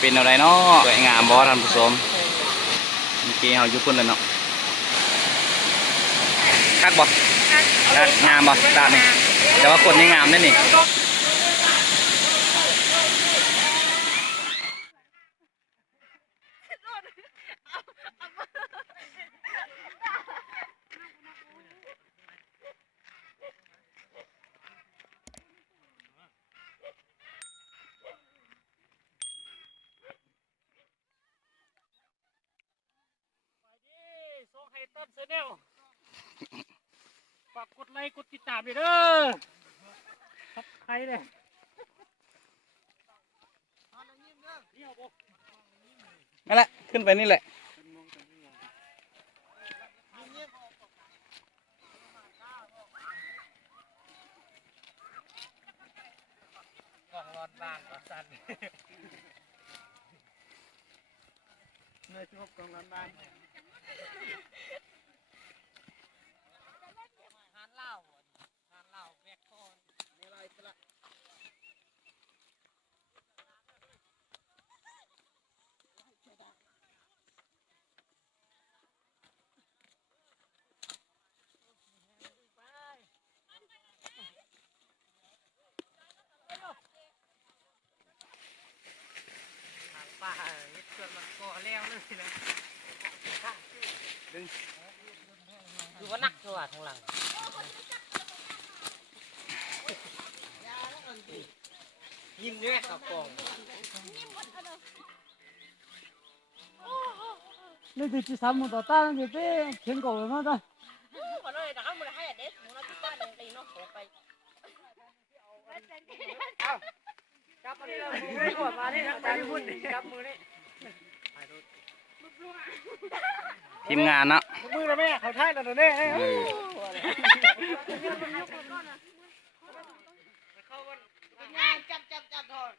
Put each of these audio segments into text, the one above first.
เป็นอะไรเนาะสวยงามบ่ท่านผู้ชมเมื่อกี้เราอยู่พุ่นเลยเนาะคักบ่คักงามบ่ด้านนี้แต่ว่าคนนี่งามแน่นี่ต้นเซเนลฝากกดไลค์กดติดตามด้วยเด้อทับใครเลยนั่นแหละขึ้นไปนี่แหละกองร้อนบ้านก็สั่นเนื้อชอบกองร้อนบ้านป่าเกิดมันก่อแล้วเลยนะดึงดูว่านักตัวทางหลังยิ้มเนี่ยกับกองนี่คือที่ทำมันต่อต้านนี่เป็นเขียนก่อนนะจ๊ะมาเลยแต่เขาไม่ได้ให้เด็กมึงเราติดต้านเองตีน้องโผล่ไปจับมาดิเรามือไม่กดมาดิจับมือจับมือนี่ทีมงานเนาะมือนะแม่เขาท้ายแล้วเนี่ยจับทอด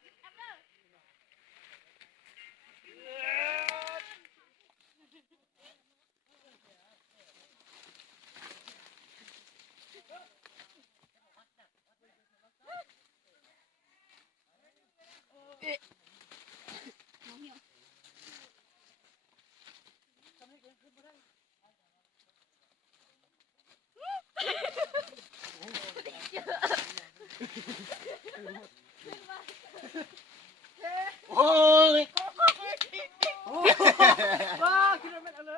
โอ้ยว้าคิดว่ามันอะไร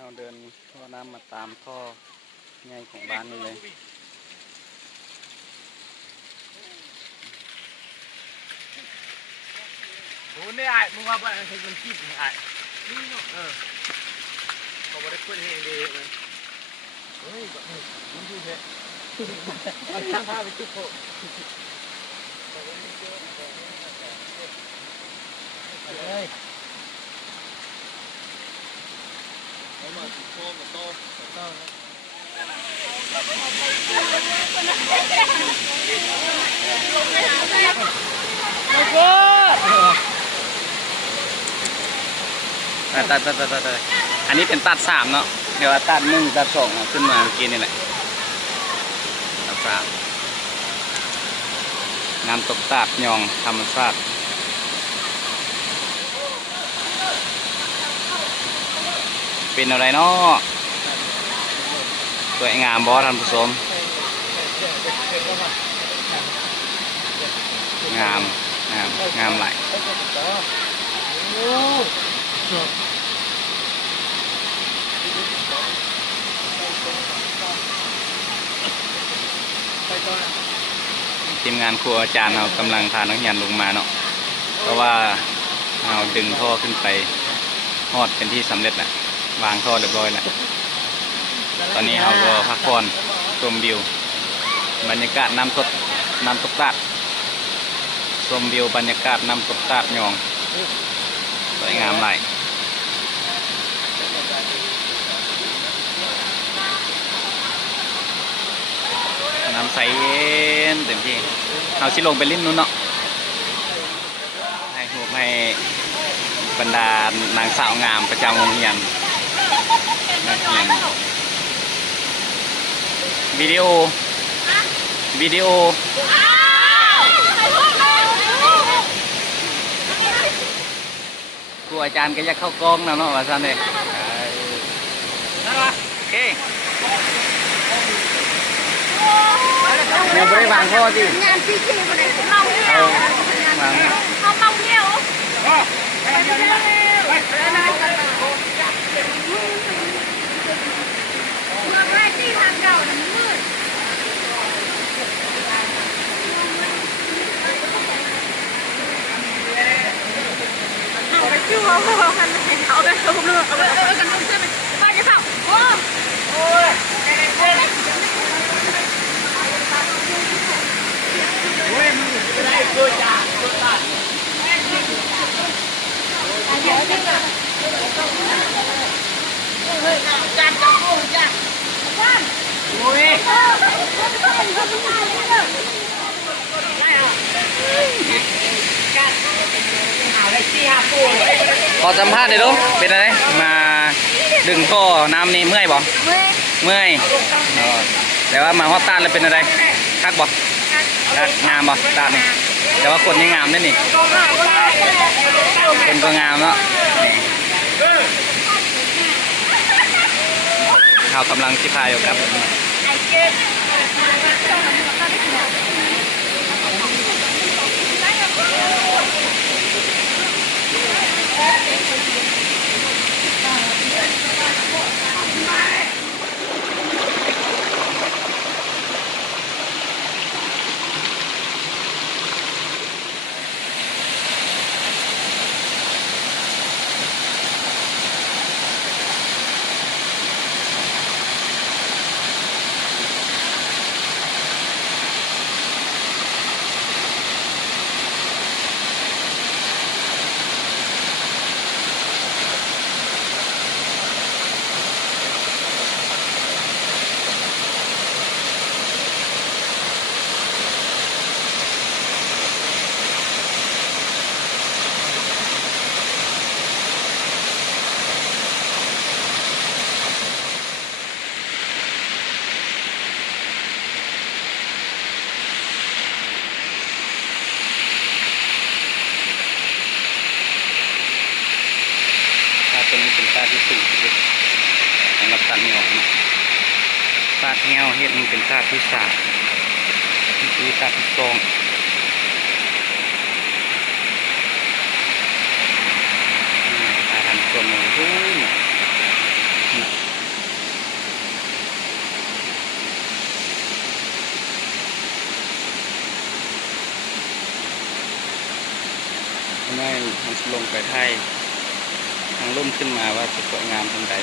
เราเดินท่อน้ำมาตามท่อใหญ่ของบ้านนี่เลยโอ้เนี่ยไอ้มึงว่าบ้านใครมันคิดไอ้นี่เนาะเขาไม่ได้พูดให้ดีเลยเฮ้ยมันดูเถอะมันช่างภาพไปทุกคนเลยเอามาติดโซ่กับโซ่ตัดอันนี้เป็นตัด3เนาะเดี๋ยวตัด1ตัด2ขึ้นมาเมื่อกี้นี่แหละตัด3น้ำตกตาดยองธรรมชาติเป็นอะไรเนาะสวยงามบ่ท่านผู้ชม งามงามหลาย โอ้ ทีมงานครูอาจารย์เรากำลังพานักเรียนลงมาเนาะเพราะว่าเราดึงท่อขึ้นไปฮอดเป็นที่สำเร็จแหละวางท่อเรียบร้อยแล้วตอนนี้เราก็พักผ่อนชมวิวบรรยากาศน้ำตกตาดชมวิวบรรยากาศน้ำตกตาดยองสวยงามหลายน้ำใสเย็นเต็มที่เอาชิลงไปลิ้นนู้นเนาะให้หูให้บรรดานางสาวงามประจำโรงเรียนนักเรียนวิดีโอครูอาจารย์ก็อยากเข้ากล้องนะเนาะว่าซั่นเด้โอเคแม่บ่ได้วางท่อสิ งานที่มาเลยเมาเนี่ยวางเขาเมาเนี่ยไปเร็วเมื่อไรที่ทางเก่ามันมืดเอาไปจิ้วเอากันเอาไปชมเรือเอาไปกันลงเส้นไปจะเข้าโอ้ยตัวจ่าตัวตัด จัดกับกูจัดจัด โอ้ย ขอสัมภาษณ์หน่อยดูเป็นอะไรมาดึงท่อน้ำนี่เมื่อยบ่เมื่อยแต่ว่ามาฮอดตาแล้วเป็นอะไรคักบ่คักงามบ่ตานี่แต่ว่าคนนี่งามด้วยนี่คนก็งามเนาะเขากำลังสิพายอยู่ครับตัวนี้เป็นตาที่สูงที่สุดสำหรับตัดเงาตัดเงาเห็ดมันเป็นตาที่3นี่คือตาที่2ตาทำตัวมันรุ่นไม่มันลงไปไทยทางร่มขึ้นมาว่าจะสวยงามทันใด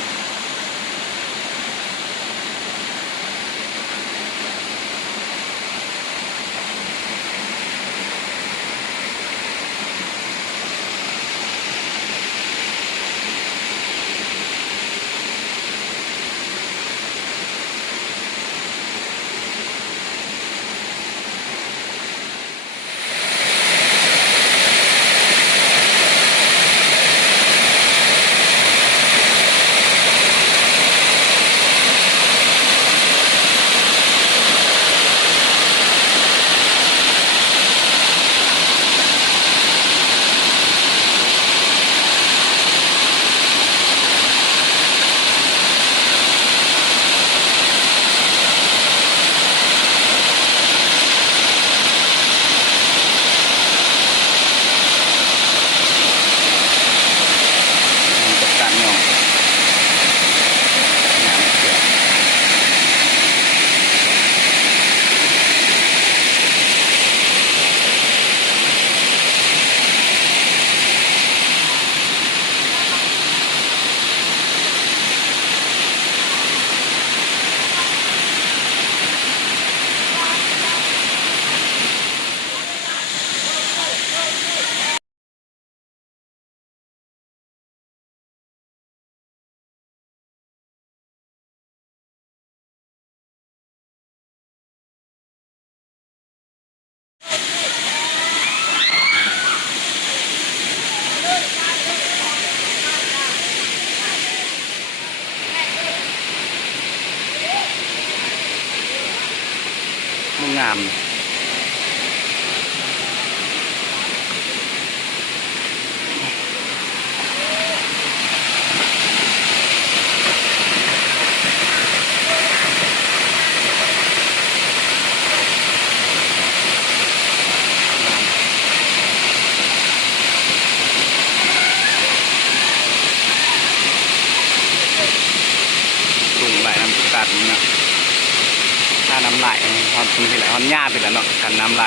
ฮอดคุณพี่แหละฮอดหญ้าไปแล้วเนาะกันน้ำไหล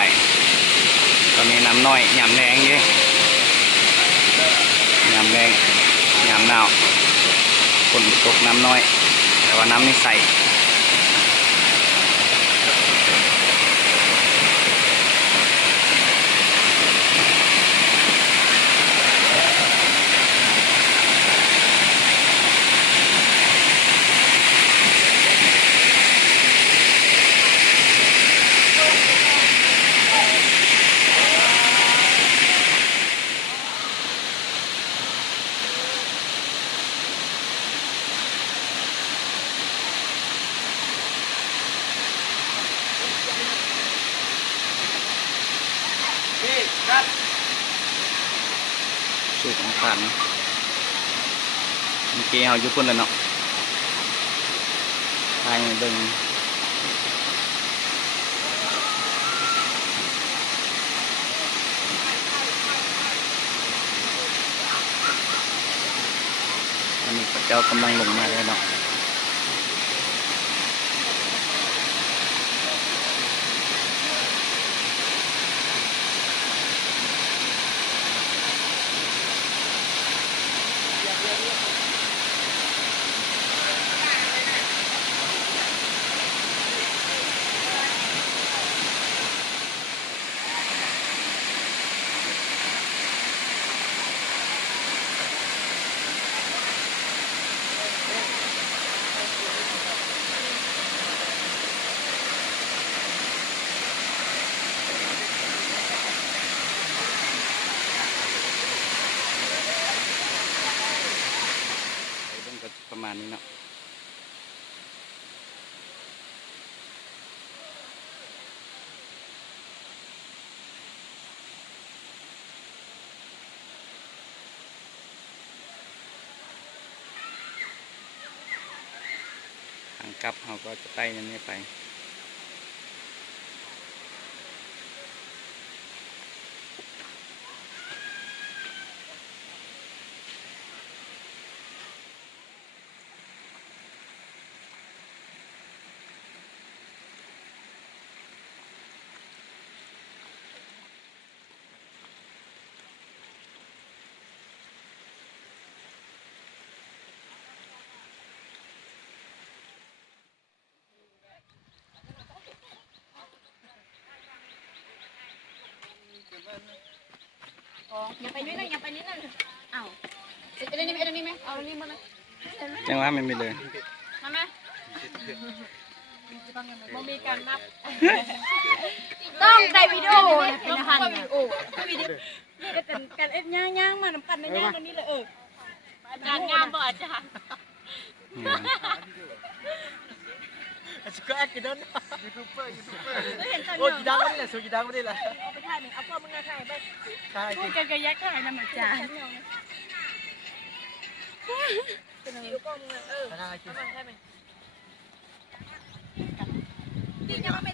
ตอนนี้น้ำน้อยยามแรงเด้ยามแรงยามหนาวฝนตกน้ำน้อย แต่ว่าน้ำนี่ใสสูตรของขันเมื่อกี้เราอยู่พุ่นแล้วเนาะทายเบิ่งอันนี้พระเจ้ากำลังลงมาแล้วเนาะประมาณนี้เนาะทางกลับเราก็จะไต่นั่นนี่ไปอย่าไปนิดนึงอย่าไปนิดนึงอ้าวจะได้นี่ไหมนี่ไหมเอานี่มาไหม จังว่ามันไม่เลย มาไหมมันมีการนับต้องได้วิดีโอเป็นอาหารวิดีโอวิดีโอนี่ก็เป็นการเอ็ดย่างมาน้ำกันในย่างตรงนี้เลยการงามบ่อาจารย์ ก็แอคกันนั่นยูทูบเบอร์โอ้ยดังไม่ได้เลยสูงดังไม่ได้เลย เอาไปถ่ายหนึ่งเอาพ่อมึงมาถ่ายไป ใช่ พูดกันกระยักถ่ายนำอาจารย์เป็นอะไรลูกกล้องมึงใช่ไหมนี่ยังไม่